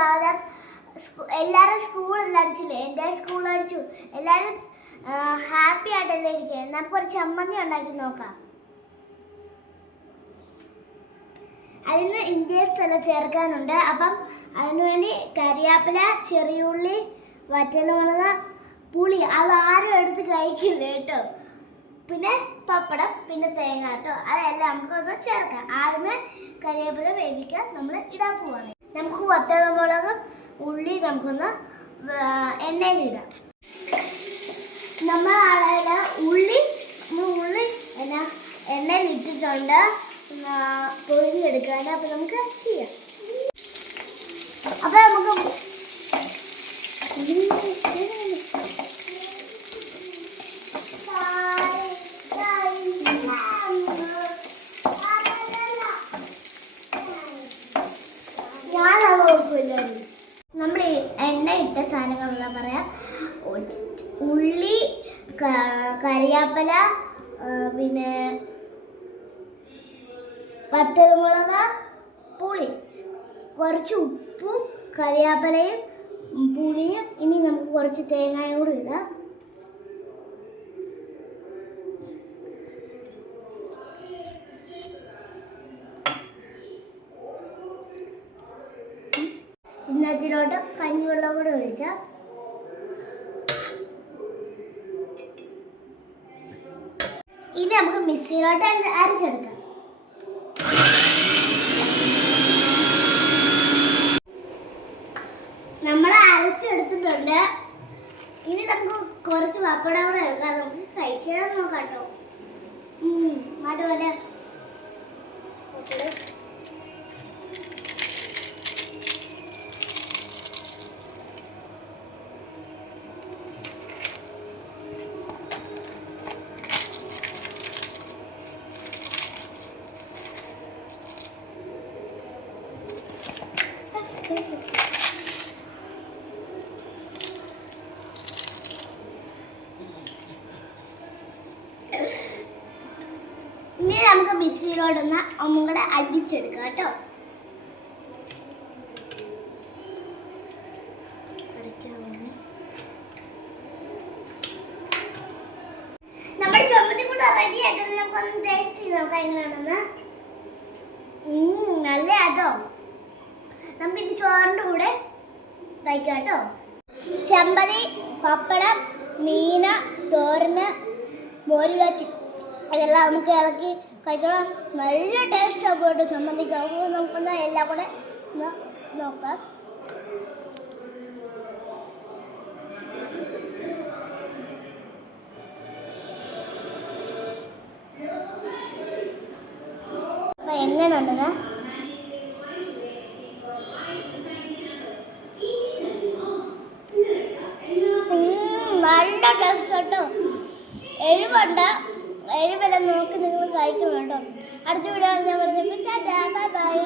സാധനം എല്ലാവരും സ്കൂളിൽ അടിച്ചില്ലേ, എൻ്റെ സ്കൂളിൽ അടിച്ചു. എല്ലാവരും ഹാപ്പി ആയിട്ടല്ലേ ഇരിക്കുക. നമുക്കൊരു ചമ്മന്തി ഉണ്ടാക്കി നോക്കാം. അതിന് ഇൻഗ്രീഡിയൻസ് ചേർക്കാനുണ്ട്. അപ്പം അതിനുവേണ്ടി കരിയാപ്പില, ചെറിയുള്ളി, വറ്റൽമുളക്, പുളി. അതാരും എടുത്ത് കഴിക്കില്ല കേട്ടോ. പിന്നെ പപ്പടം, പിന്നെ തേങ്ങ കേട്ടോ. അതെല്ലാം നമുക്കൊന്ന് ചേർക്കാം. ആദ്യമേ കരിയാപ്പില വേവിക്കാൻ നമ്മൾ ഇടാൻ പോവാണ്. നമുക്ക് വറ്റൽമുളകും ഉള്ളി നമുക്കൊന്ന് എണ്ണയിലിടാം. നമ്മൾ ഉള്ളി എണ്ണയിൽ ഇട്ടിട്ടുണ്ട്, പൊരിഞ്ഞെടുക്കാണ്ട്. അപ്പം നമുക്ക് ചെയ്യാം. അപ്പം നമുക്ക് നമ്മൾ എണ്ണ ഇട്ട സാധനങ്ങളെല്ലാം പറയാം. ഉള്ളി, കരിയാപ്പല, പിന്നെ വറ്റൽമുളക്, പുളി, കുറച്ച് ഉപ്പും കരിയാപ്പലയും പുളിയും. ഇനി നമുക്ക് കുറച്ച് തേങ്ങയും കൂടി ഇടാം. ഇതിനകത്തിലോട്ട് കഞ്ഞിവെള്ളം കൂടെ ഒഴിക്കാം. ഇനി നമുക്ക് മിക്സിയിലോട്ട് അരച്ചെടുക്കാം. നമ്മൾ അരച്ചെടുത്തിട്ടുണ്ട്. ഇനി നമുക്ക് കുറച്ച് പപ്പടം കൂടെ എടുക്കാം. നമുക്ക് കഴിച്ചാൽ നോക്കാം കേട്ടോ. അതുപോലെ ഇനി നമുക്ക് മിക്സിയിലോട്ടൊന്ന് ഒന്നും കൂടെ അടിച്ചെടുക്കാം കേട്ടോ. നമ്മുടെ ചമ്മന്തി കൂടെ റെഡി ആയിട്ടുണ്ട്. നമുക്കൊന്ന് ടേസ്റ്റ് ചെയ്ത് നോക്കാം എങ്ങനെയാണെന്ന്. നല്ല കേട്ടോ. നമുക്ക് ഇനി ചോറിൻ്റെ കൂടെ കഴിക്കാം കേട്ടോ. ചമ്മന്തി, പപ്പടം, മീന്, തോരന്, മോരുകാച്ചി, അതെല്ലാം നമുക്ക് ഇളക്കി കഴിക്കണം. നല്ല ടേസ്റ്റ് ആകും കേട്ടോ ചമ്മന്തിക്ക്. അപ്പോൾ നമുക്കൊന്ന് എല്ലാം കൂടെ നോക്കാം. അപ്പം എങ്ങനെയുണ്ടെന്ന് നല്ല ടേസ്റ്റ് കേട്ടോ. എരിവുണ്ട്. എരിവെല്ലാം നോക്കി നിങ്ങൾ കഴിക്കണം കേട്ടോ. അടുത്ത വീഡിയോ ഞാൻ പറഞ്ഞു. Bye bye.